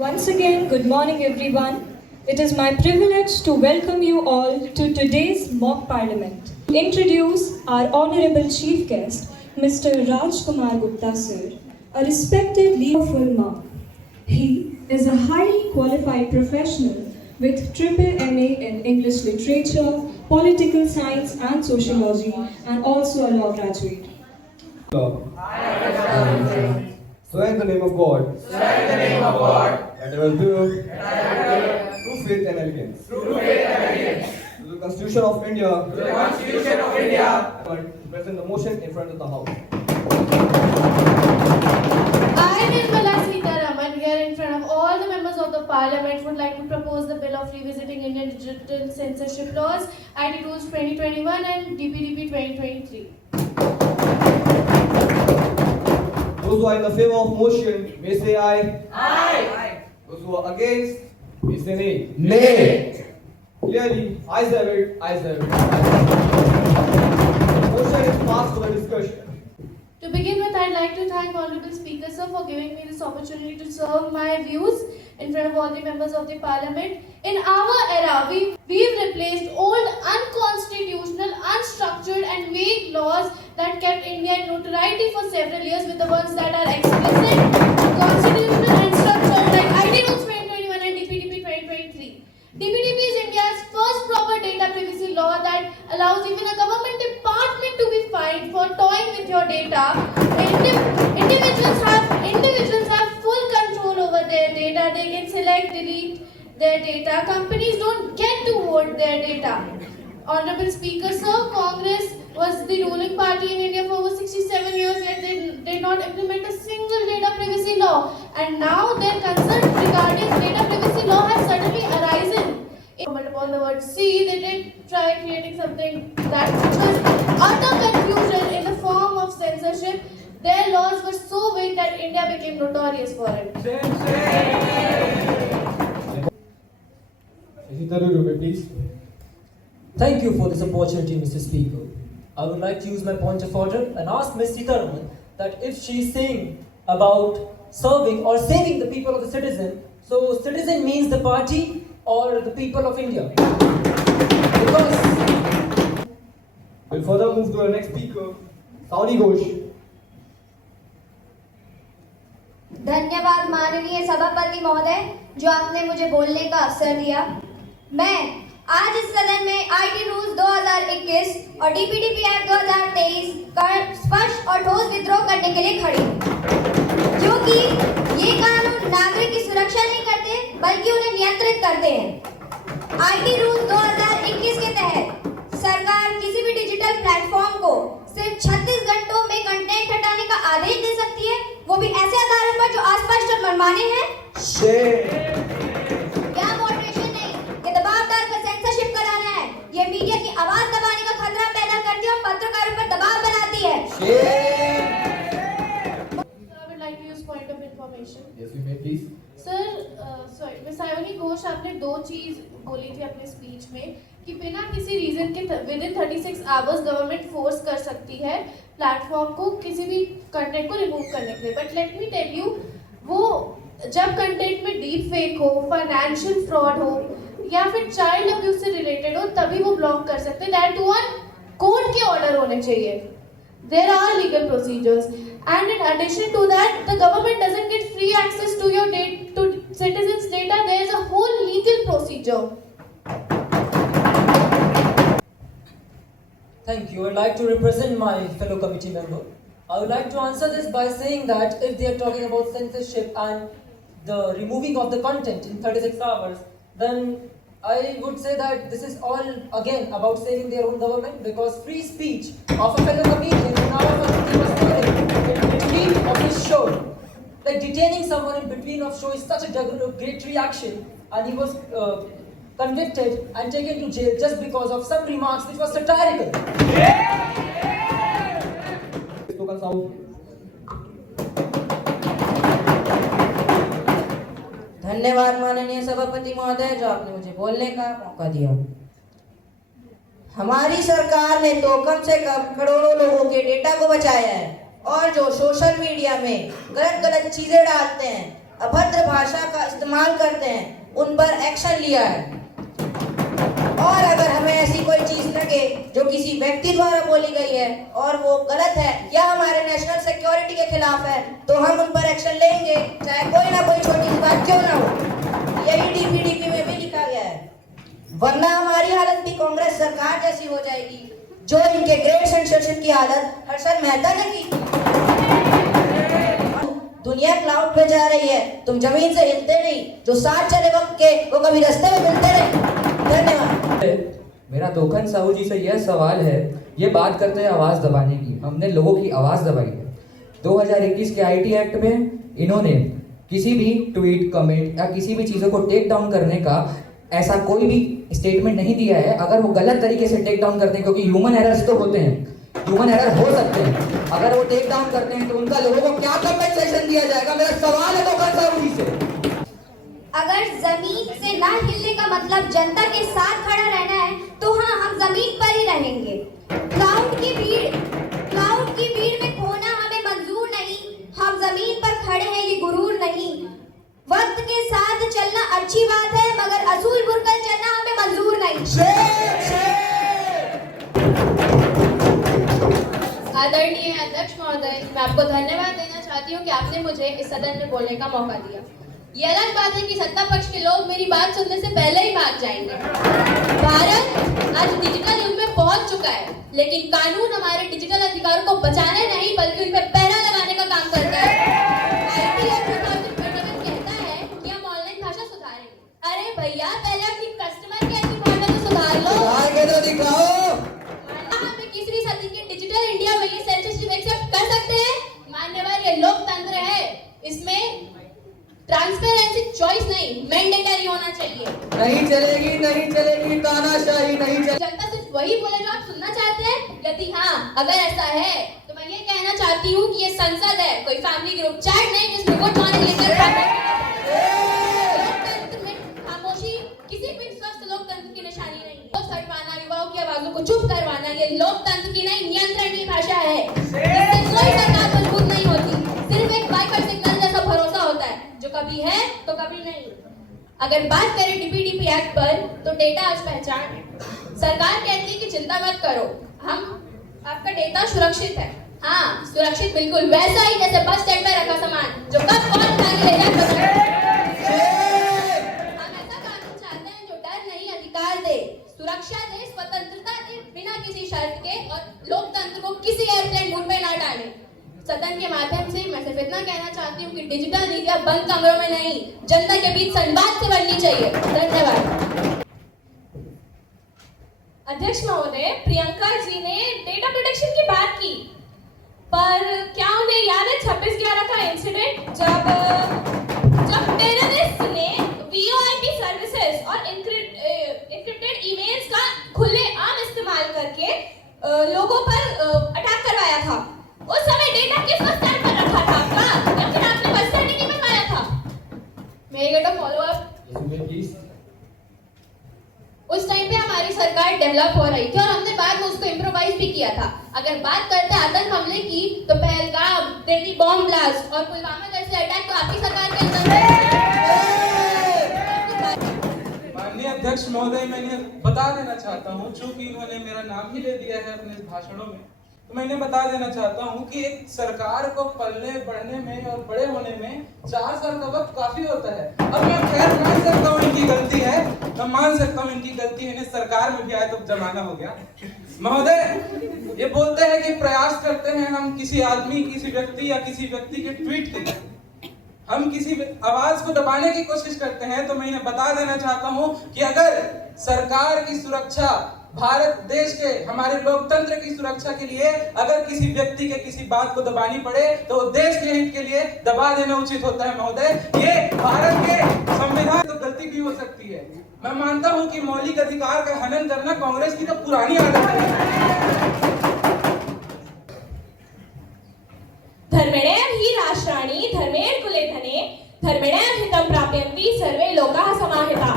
Once again, good morning everyone. It is my privilege to welcome you all to today's mock parliament. Introduce our honorable chief guest, Mr. Rajkumar Gupta sir, a respected leader of full mark. He is a highly qualified professional with triple MA in English literature, political science and sociology, and also a law graduate. Swear in the name of God. That I will do. True faith and elegance. To the Constitution of India. To present the motion in front of the House. I, Nirmala Sitharaman, here in front of all the members of the Parliament, would like to propose the bill of revisiting Indian digital censorship laws, IT Rules 2021 and DPDP 2023. Those who are in the favor of motion may say aye. Aye. Those who are against may say nay. Nay. Clearly, ayes have it, ayes have it. Motion is passed for the discussion. To begin with, I'd like to thank Honorable Speaker Sir for giving me this opportunity to serve my views in front of all the members of the Parliament. In our era, we've replaced old, unconstitutional, unstructured and vague laws that kept India in notoriety for several years with the ones that are explicit, constitutional and structured like IT Rules 2021 and DPDP 2023. DPDP is India's first proper data privacy law that allows even a government department to be fined for toying with your data. Individuals have full control over their data. They can select, delete their data. Companies don't get to vote their data. Honorable Speaker Sir, Congress was the ruling party in India for over 67 years, yet they did not implement a single data privacy law. And now their concern regarding data privacy law has suddenly arisen. Upon the word C, they did try creating something that was utter confusion in the form of censorship. Their laws were so vague that India became notorious for it. Please. Thank you for this opportunity, Mr. Speaker. I would like to use my point of order and ask Ms. Sitharaman that if she is saying about serving or saving the people of the citizen, so citizen means the party or the people of India. Because We'll further move to our next speaker, Sauni Ghosh. धन्यवाद माननीय सभापति महोदय जो आपने मुझे बोलने का अवसर दिया। मैं आज इस सदन में आईटी रूल्स 2021 और डीपीडीपी एक्ट 2023 का स्पष्ट और ठोस विद्रोह करने के लिए खड़ी हूँ, जो कि ये कानून नागरिक की सुरक्षा नहीं करते बल्कि उन्हें नियंत्रित करते हैं। आईटी रूल्स 2021 के तहत सरकार किसी भी डिजिटल प्लेटफॉर्म को सिर्फ 36 घंटों में कंटेंट हटाने का आदेश दे सकती है, वो भी ऐसे आधारों पर जो अस्पष्ट और मनमाने हैं। क्या मॉडरेशन नहीं, ये दबाव डालकर सेंसरशिप कराना है। ये मीडिया की आवाज दबाने का खतरा पैदा करती है और पत्रकारों पर दबाव बनाती है। I would like to use point of information. Yes, you may please. Sir, miss Sayoni Ghosh आपने दो चीज बोली थी अपने स्पीच में कि बिना किसी रीजन के with in 36 hours government force कर सकती है प्लेटफॉर्म को किसी भी कंटेंट को रिमूव करने के लिए। But let me tell you, वो जब कंटेंट में डीप फेक हो, फाइनेंशियल फ्रॉड हो या फिर चाइल्ड अब्यूज से रिलेटेड हो, तभी वो ब्लॉक कर सकते हैं। दैट वन कोर्ट के ऑर्डर होने चाहिए। There are legal procedures, and in addition to that, the government doesn't get free access to your to citizens' data. There is a whole legal procedure. thank you. I'd like to represent my fellow committee member. I would like to answer this by saying that if they are talking about censorship and the removing of the content in 36 hours, then I would say that this is all again about saving their own government, because free speech of a fellow comedian in our country was taken in between of his show. Like detaining someone in between of show is such a great reaction, and he was convicted and taken to jail just because of some remarks which was satirical. Spoken sound. धन्यवाद माननीय सभापति महोदय जो आपने मुझे बोलने का मौका दिया। हमारी सरकार ने तो कम से कम करोड़ों लोगों के डेटा को बचाया है, और जो सोशल मीडिया में गलत चीजें डालते हैं अभद्र भाषा का इस्तेमाल करते हैं उन पर एक्शन लिया है। और अगर हमें ऐसी कोई चीज लगे जो किसी व्यक्ति द्वारा बोली गई है और वो गलत है या हमारे नेशनल सिक्योरिटी के खिलाफ है तो हम उन पर एक्शन लेंगे, चाहे कोई ना कोई छोटी सी बात क्यों ना हो। यही डीपीडीपी में भी लिखा गया है। वरना हमारी हालत भी कांग्रेस सरकार जैसी हो जाएगी जो इनके ग्रेट सेंसरशिप की हालत हर्षद मेहता ने की। दुनिया क्लाउड पे जा रही है, तुम जमीन से हिलते नहीं। जो साथ चले वक्त के वो कभी रास्ते में मिलते नहीं। धन्यवाद। मेरा दोखन साहू जी से यह सवाल है, ये बात करते हैं आवाज दबाने की। हमने लोगों की आवाज दबाई है। 2021 के आईटी एक्ट में इन्होंने किसी भी ट्वीट, कमेंट या किसी भी चीजों को टेक डाउन करने का ऐसा कोई भी स्टेटमेंट नहीं दिया है। अगर वो गलत तरीके से टेक डाउन करते हैं, क्योंकि ह्यूमन एरर्स तो होते हैं, ह्यूमन एरर हो सकते हैं, अगर वो टेक डाउन करते हैं तो उनका लोगों को क्या कंपेंसेशन दिया जाएगा? मेरा सवाल है दोखन साहू जी से। अगर जमीन से ना हिलने का मतलब जनता के साथ खड़ा रहना है तो हाँ, हम जमीन पर ही रहेंगे। क्लाउड की भीड़ में खोना हमें मंजूर नहीं। हम जमीन पर खड़े हैं, ये गुरूर नहीं। वक्त के साथ चलना अच्छी बात है, मगर असूल बुरकर चलना हमें मंजूर नहीं। आदरणीय अध्यक्ष महोदय, मैं आपको धन्यवाद देना चाहती हूँ कि आपने मुझे इस सदन में बोलने का मौका दिया। ये अलग बात है कि सत्ता पक्ष के लोग मेरी बात सुनने से पहले ही भाग जाएंगे। भारत आज डिजिटल युग में पहुंच चुका है, लेकिन कानून हमारे डिजिटल अधिकारों को बचाने नहीं बल्कि उन पर पहरा लगाने का काम करता है। आईटी एक्ट 2021 कहता है कि हम ऑनलाइन भाषा सुधारेंगे। अरे भैया, पहले अपनी कस्टमर केयर की भाषा तो सुधार लो। हमें किसी सदी के डिजिटल इंडिया में ये सेंसरशिप एक्सेप्ट कर सकते हैं? मान्यवर, ये लोकतंत्र है, इसमें ट्रांसपेरेंसी चॉइस नहीं, मैंडेटरी होना चाहिए। नहीं चलेगी तानाशाही नहीं चलेगी। जनता सिर्फ वही बोले जो आप सुनना चाहते हैं। यदि हाँ, अगर ऐसा है तो मैं ये कहना चाहती हूँ कि ये संसद है, कोई फैमिली ग्रुप चैट नहीं जिसमें वो टॉनिक लेकर लोकतंत्र में खामोशी किसी भी स्वस्थ लोकतंत्र की निशानी नहीं। लोग सटवाना, युवाओं की आवाजों को चुप करवाना, ये लोकतंत्र की नहीं, नियंत्रण की भाषा है। इससे कोई सरकार मजबूत नहीं होती, सिर्फ एक बाइकआउट सिग्नल जैसा भरोसा होता है जो कभी है तो कभी नहीं। अगर बात करें डीपीडीपी एक्ट पर, तो डेटा आज पहचान है। सरकार कहती है कि चिंता मत करो, हम आपका डेटा सुरक्षित है। हाँ, सुरक्षित बिल्कुल वैसा ही जैसे बस स्टैंड पर रखा सामान जो कब कौन उठा के ले जाए। हम ऐसा कानून चाहते हैं जो डर नहीं, अधिकार दे, सुरक्षा दे, स्वतंत्रता दे, बिना किसी शर्त के, और लोकतंत्र को किसी एयरप्लेन मोड में ना डाले। सदन के माध्यम से मैं सिर्फ इतना कहना चाहती हूँ कि डिजिटल मीडिया बंद कमरों में नहीं, जनता के बीच संवाद से बननी चाहिए। धन्यवाद। अध्यक्ष महोदय, प्रियंका जी ने डेटा प्रोटेक्शन की बात की, पर क्या उन्हें याद है 26/11 का इंसिडेंट जब टेररिस्ट ने वीओआईपी सर्विसेज और एन्क्रिप्टेड ईमेल्स का खुलेआम इस्तेमाल करके लोगों पर अटैक करवाया था? उस समय डेटा किस स्तर पर रखा था आपका, या फिर आपने बस स्टैंड नहीं बनवाया था? मेरे को फॉलो अप। उस टाइम पे हमारी सरकार डेवलप हो रही थी और हमने बाद में उसको इम्प्रोवाइज भी किया था। अगर बात करते हैं आतंक हमले की, तो पहलगाम, दिल्ली बॉम्ब ब्लास्ट और पुलवामा जैसे अटैक तो आपकी सरकार के अंदर। माननीय अध्यक्ष महोदय, मैं इन्हें बता देना चाहता हूँ, चूंकि इन्होंने मेरा नाम ही ले दिया है अपने भाषणों में, तो मैं इन्हें बता देना चाहता हूँ कि एक सरकार को पलने बढ़ने में और बड़े होने में 4 साल का वक्त काफी होता है। अब मैं खैर मान सकता हूँ इनकी गलती है, मैं मान सकता हूँ इनकी गलती है, इन्हें सरकार में भी आए तो जमाना हो गया। महोदय, ये बोलते हैं कि प्रयास करते हैं हम किसी आदमी, किसी व्यक्ति या किसी व्यक्ति के ट्वीट के, हम किसी आवाज को दबाने की कोशिश करते हैं, तो मैं इन्हें बता देना चाहता हूँ कि अगर सरकार की सुरक्षा, भारत देश के, हमारे लोकतंत्र की सुरक्षा के लिए अगर किसी व्यक्ति के किसी बात को दबानी पड़े तो देश के हित के लिए दबा देना उचित होता है। महोदय, ये भारत के संविधान तो गलती भी हो सकती है। मैं मानता हूं कि मौलिक अधिकार का हनन करना कांग्रेस की तो पुरानी आदत है। धर्मिणेव हि राष्ट्राणि धर्मेण कुले धने धर्मिणेव हितं प्राप्यन्ति सर्वे लोकाः समाहिताः।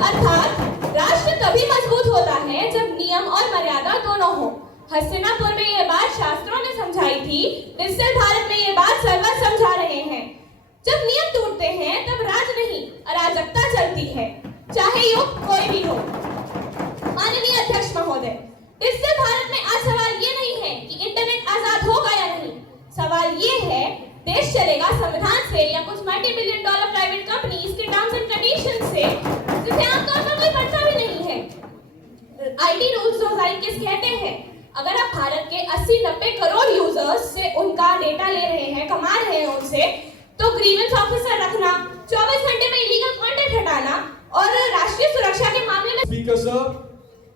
अर्थात राष्ट्र तभी मजबूत होता है जब नियम और मर्यादा दोनों हो। हस्तिनापुर में ये बात शास्त्रों ने समझाई थी, डिजिटल भारत में ये बात सर्वज समझा रहे हैं। जब नियम टूटते हैं तब राज नहीं अराजकता चलती है, चाहे युग कोई भी हो। माननीय अध्यक्ष महोदय, डिजिटल भारत में आज सवाल ये नहीं है कि इंटरनेट आजाद होगा या नहीं, सवाल ये है देश चलेगा संविधान से या कुछ multi billion dollar private companies के टर्म्स एंड कंडीशन से, जिसे आमतौर पर कोई पढ़ता भी नहीं है। आईटी रूल्स 2021 कहते हैं अगर आप भारत के 80-90 करोड़ यूजर्स से उनका डेटा ले रहे हैं, कमा रहे हैं उनसे, तो ग्रीवेंस ऑफिसर रखना, 24 घंटे में इलीगल कंटेंट हटाना और राष्ट्रीय सुरक्षा के मामले में Speaker sir,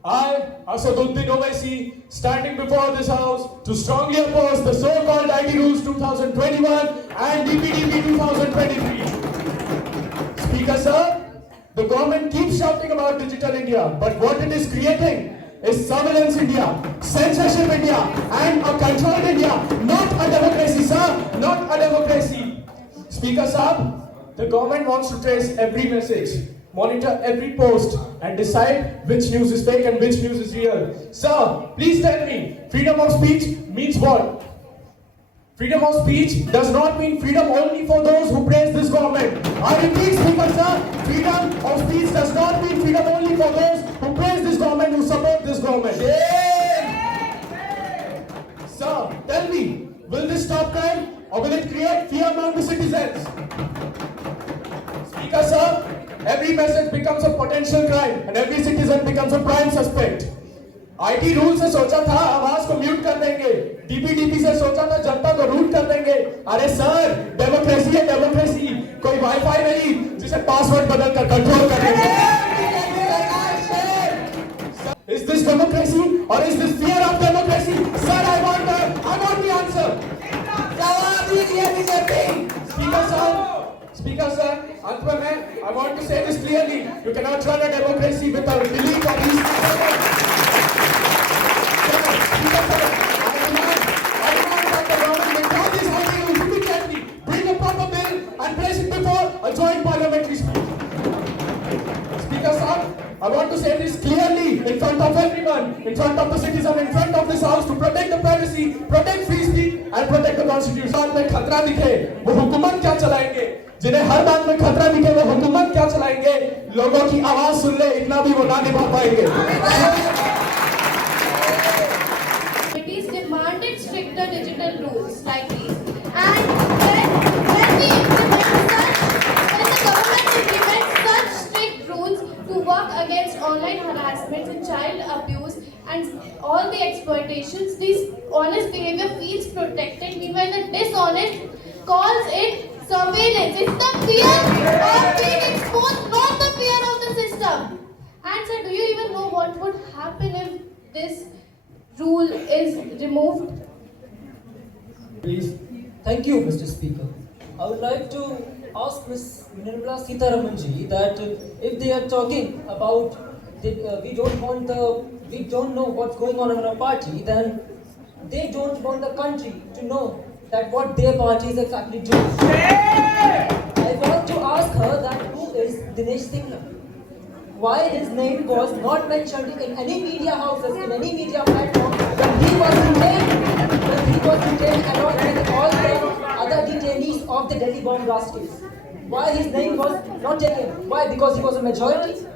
I, Asaduddin Owaisi, standing before this house to strongly oppose the so-called IT Rules 2021 and DPDP 2023. Speaker sir, the government keeps shouting about Digital India, but what it is creating is surveillance India, censorship India, and a controlled India, not a democracy, sir, not a democracy. Speaker sir, the government wants to trace every message, monitor every post, and decide which news is fake and which news is real. Sir, please tell me, freedom of speech means what? Freedom of speech does not mean freedom only for those who praise this government. I repeat, Speaker sir, freedom of speech does not mean freedom only for those who praise this government, who support this government. Sir, tell me, will this stop crime or will it create fear among the citizens? Speaker sir, every message becomes a potential crime and every citizen becomes a prime suspect. IT rule से सोचा था आवाज को mute कर देंगे, DPDP से सोचा था जनता को रूट कर देंगे। अरे सर, डेमोक्रेसी है डेमोक्रेसी, कोई वाईफाई नहीं जिसे पासवर्ड बदल कर कंट्रोल कर देंगे। Is this democracy or is this fear of democracy? Sir, I want the answer. जवाब दीजिए बीजेपी। Speaker sir, अंत में मैं I want to say this clearly. You cannot run a democracy without delete or restart. Speaker sir, I demand that the government withdraw this IT rules immediately, bring a proper bill and place it before a joint parliamentary speech. Speaker sir, I want to say this clearly in front of everyone, in front of the citizen, in front of this house, to protect the privacy, protect free speech and protect the constitution. बात में खतरा दिखे वो हुकूमत क्या चलाएंगे, जिन्हें हर बात में खतरा दिखे वो हुकूमत क्या चलाएंगे, लोगों की आवाज सुन ले इतना भी वो ना निभा पाएंगे। It is demanded stricter digital rules like these, and when we implement when the government implements such strict rules to work against online harassment and child abuse and all the exploitations, this honest behavior feels protected. Meanwhile, the dishonest calls it surveillance. It's the fear of being exposed, not the fear of the system. And sir, do you even know what would happen if this rule is removed? Please. Thank you, Mr. Speaker. I would like to ask Ms. Nirmala Sitharaman ji that if they are talking about we don't know what's going on in our party, then they don't want the country to know that what their party is exactly doing. I want to ask her that who is Dinesh Singla? Why his name was not mentioned in any media houses, in any media platform when he was detained along with all the other detainees of the Delhi bomb blast case. Why his name was not taken? Why? Because he was a majority?